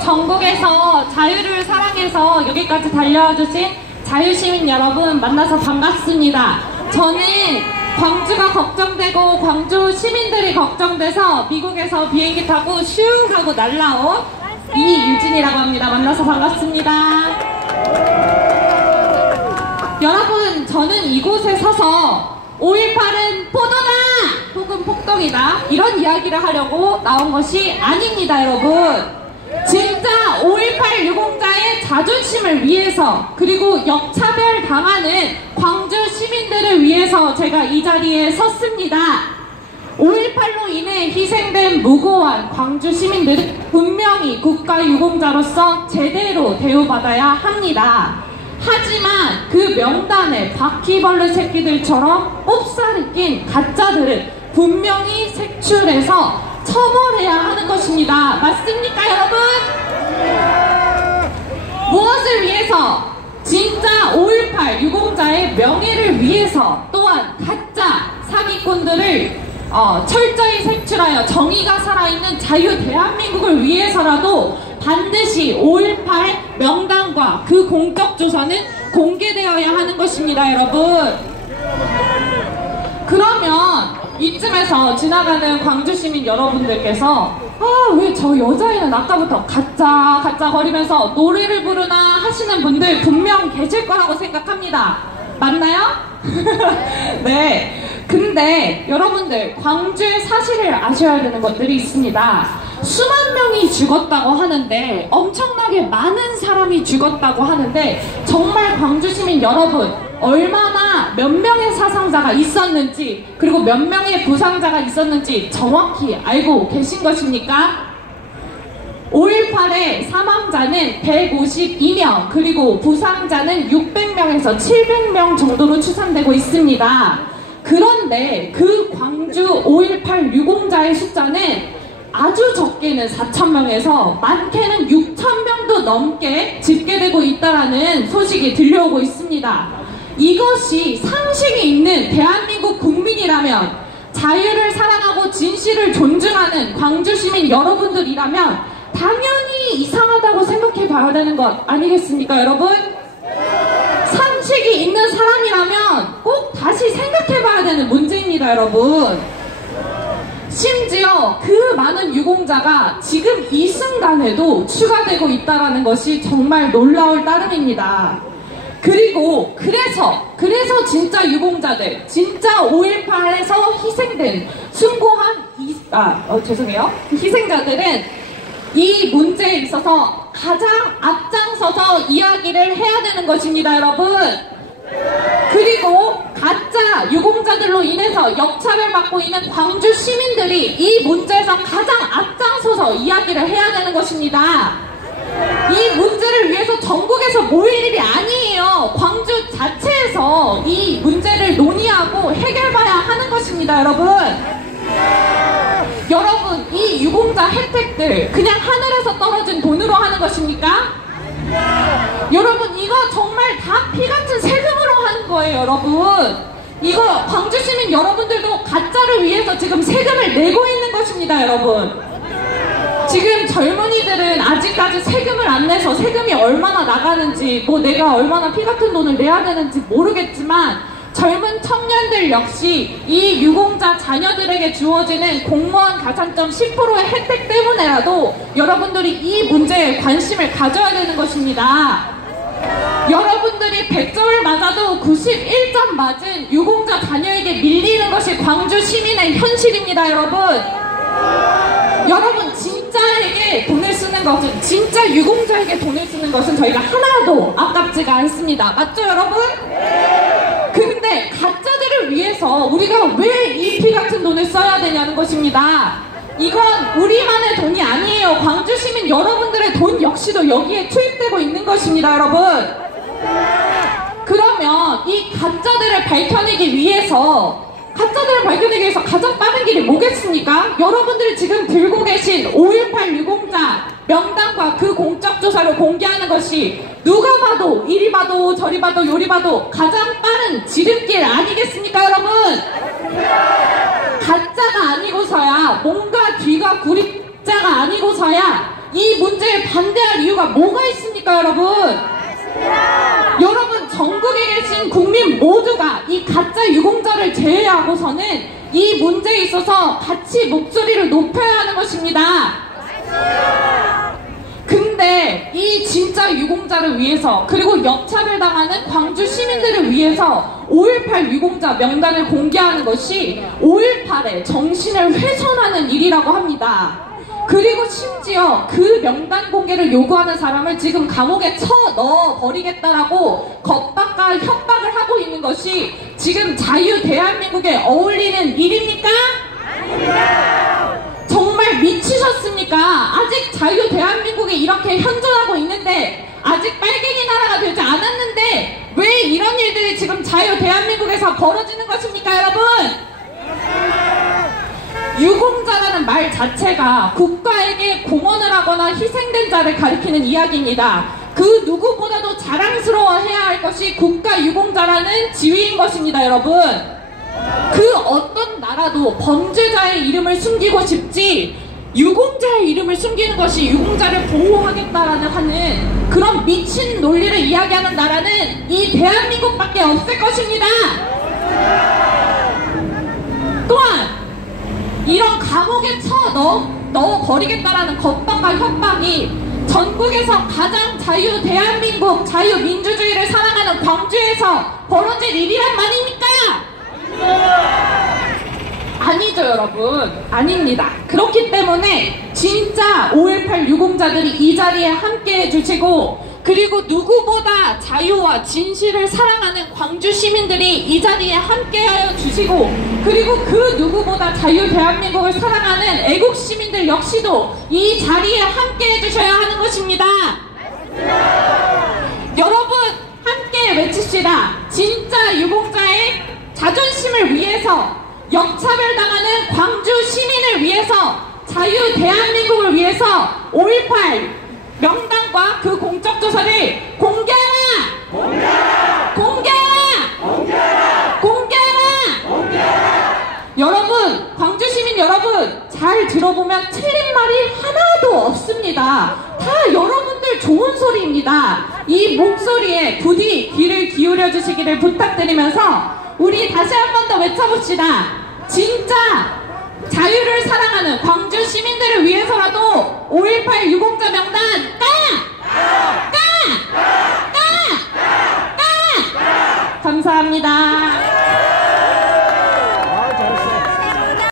전국에서 자유를 사랑해서 여기까지 달려와주신 자유시민 여러분 만나서 반갑습니다. 저는 광주가 걱정되고 광주 시민들이 걱정돼서 미국에서 비행기 타고 슝 하고 날라온 이유진이라고 합니다. 만나서 반갑습니다. 여러분, 저는 이곳에 서서 5.18은 포도다! 혹은 폭동이다. 이런 이야기를 하려고 나온 것이 아닙니다, 여러분. 진짜 5.18 유공자의 자존심을 위해서 그리고 역차별 당하는 광주 시민들을 위해서 제가 이 자리에 섰습니다. 5.18로 인해 희생된 무고한 광주 시민들은 분명히 국가 유공자로서 제대로 대우받아야 합니다. 하지만 그 명단에 바퀴벌레 새끼들처럼 꼽살이 낀 가짜들은 분명히 색출해서 처벌해야 하는 것입니다. 맞습니까, 여러분? 무엇을 위해서? 진짜 5.18 유공자의 명예를 위해서 또한 가짜 사기꾼들을 어, 철저히 색출하여 정의가 살아있는 자유 대한민국을 위해서라도 반드시 5.18 명단과 그 공적 조사는 공개되어야 하는 것입니다, 여러분. 그러면 이쯤에서 지나가는 광주 시민 여러분들께서 아, 왜 저 여자애는 아까부터 가짜, 가짜 거리면서 노래를 부르나 하시는 분들 분명 계실 거라고 생각합니다. 맞나요? 네. 근데 여러분들, 광주의 사실을 아셔야 되는 것들이 있습니다. 수만 명이 죽었다고 하는데, 엄청나게 많은 사람이 죽었다고 하는데, 정말 광주 시민 여러분, 얼마나 몇 명의 사상자가 있었는지 그리고 몇 명의 부상자가 있었는지 정확히 알고 계신 것입니까? 5.18의 사망자는 152명 그리고 부상자는 600명에서 700명 정도로 추산되고 있습니다. 그런데 그 광주 5.18 유공자의 숫자는 아주 적게는 4천명에서 많게는 6천명도 넘게 집계되고 있다는 소식이 들려오고 있습니다. 이것이 상식이 있는 대한민국 국민이라면 자유를 사랑하고 진실을 존중하는 광주 시민 여러분들이라면 당연히 이상하다고 생각해 봐야 되는 것 아니겠습니까, 여러분? 상식이 있는 사람이라면 꼭 다시 생각해 봐야 되는 문제입니다, 여러분. 심지어 그 많은 유공자가 지금 이 순간에도 추가되고 있다는 것이 정말 놀라울 따름입니다. 그리고 그래서 그래서 진짜 유공자들 진짜 5.18에서 희생된 순고한 이, 아 어, 죄송해요. 희생자들은 이 문제에 있어서 가장 앞장서서 이야기를 해야 되는 것입니다 여러분. 그리고 가짜 유공자들로 인해서 역차별 받고 있는 광주 시민들이 이 문제에서 가장 앞장서서 이야기를 해야 되는 것입니다 이 문제를 위해서 전국에서 모일 일이 아니에요. 광주 자체에서 이 문제를 논의하고 해결봐야 하는 것입니다, 여러분. 여러분, 이 유공자 혜택들 그냥 하늘에서 떨어진 돈으로 하는 것입니까? 여러분, 이거 정말 다 피 같은 세금으로 하는 거예요, 여러분. 이거 광주 시민 여러분들도 가짜를 위해서 지금 세금을 내고 있는 것입니다, 여러분. 지금 젊은이들은 아직까지 세금을 안 내서 세금이 얼마나 나가는지 뭐 내가 얼마나 피 같은 돈을 내야 되는지 모르겠지만 젊은 청년들 역시 이 유공자 자녀들에게 주어지는 공무원 가산점 10%의 혜택 때문에라도 여러분들이 이 문제에 관심을 가져야 되는 것입니다. 여러분들이 100점을 맞아도 91점 맞은 유공자 자녀에게 밀리는 것이 광주 시민의 현실입니다, 여러분. 여러분 것은 진짜 유공자에게 돈을 쓰는 것은 저희가 하나도 아깝지가 않습니다. 맞죠 여러분? 근데 가짜들을 위해서 우리가 왜 이 피 같은 돈을 써야 되냐는 것입니다. 이건 우리만의 돈이 아니에요. 광주 시민 여러분들의 돈 역시도 여기에 투입되고 있는 것입니다, 여러분. 그러면 이 가짜들을 밝혀내기 위해서 가짜들을 밝혀내기 위해서 가장 빠른 길이 뭐겠습니까? 여러분들이 지금 들고 계신 5.18 유공자 명단과 그 공적 조사를 공개하는 것이 누가 봐도 이리 봐도 저리 봐도 요리 봐도 가장 빠른 지름길 아니겠습니까 여러분? 가짜가 아니고서야 뭔가 뒤가 구립자가 아니고서야 이 문제에 반대 이유가 뭐가 있습니까, 여러분? 여러분, 전국에 계신 국민 모두가 이 가짜 유공자를 제외하고서는 이 문제에 있어서 같이 목소리를 높여야 하는 것입니다. 근데 이 진짜 유공자를 위해서 그리고 역차별 당하는 광주 시민들을 위해서 5.18 유공자 명단을 공개하는 것이 5.18의 정신을 훼손하는 일이라고 합니다. 그리고 심지어 그 명단 공개를 요구하는 사람을 지금 감옥에 쳐 넣어 버리겠다라고 겁박과 협박을 하고 있는 것이 지금 자유 대한민국에 어울리는 일입니까? 정말 미치셨습니까? 자유 대한민국에 이렇게 현존하고 있는데 아직 빨갱이 나라가 되지 않았는데 왜 이런 일들이 지금 자유 대한민국에서 벌어지는 것입니까, 여러분? 유공자라는 말 자체가 국가에게 공헌을 하거나 희생된 자를 가리키는 이야기입니다. 그 누구보다도 자랑스러워해야 할 것이 국가 유공자라는 지위인 것입니다, 여러분. 그 어떤 나라도 범죄자의 이름을 숨기고 싶지 유공자의 이름을 숨기는 것이 유공자를 보호하겠다라는 하는 그런 미친 논리를 이야기하는 나라는 이 대한민국밖에 없을 것입니다. 또한 이런 감옥에 쳐 넣어, 넣어 버리겠다라는 겁박과 협박이 전국에서 가장 자유 대한민국 자유민주주의를 사랑하는 광주에서 벌어질 일이란 말입니까? 아니죠, 여러분. 아닙니다. 그렇기 때문에 진짜 5.18 유공자들이 이 자리에 함께 해주시고 그리고 누구보다 자유와 진실을 사랑하는 광주 시민들이 이 자리에 함께하여 주시고 그리고 그 누구보다 자유 대한민국을 사랑하는 애국 시민들 역시도 이 자리에 함께해 주셔야 하는 것입니다. 여러분 함께 외칩시다. 진짜 유공자의 자존심을 위해서 역차별 당하는 광주 시민을 위해서 자유 대한민국을 위해서 5.18 명단과 그 공적 조사를 공개하라! 공개하라! 공개하라! 공개하라! 여러분, 광주 시민 여러분, 잘 들어보면 틀린 말이 하나도 없습니다. 다 여러분들 좋은 소리입니다. 이 목소리에 부디 귀를 기울여 주시기를 부탁드리면서 우리 다시 한 번 더 외쳐봅시다. 진짜 자유를 사랑하는 광주 시민들을 위해서라도 5.18 유공자 명단 까! 까! 까! 까! 감사합니다.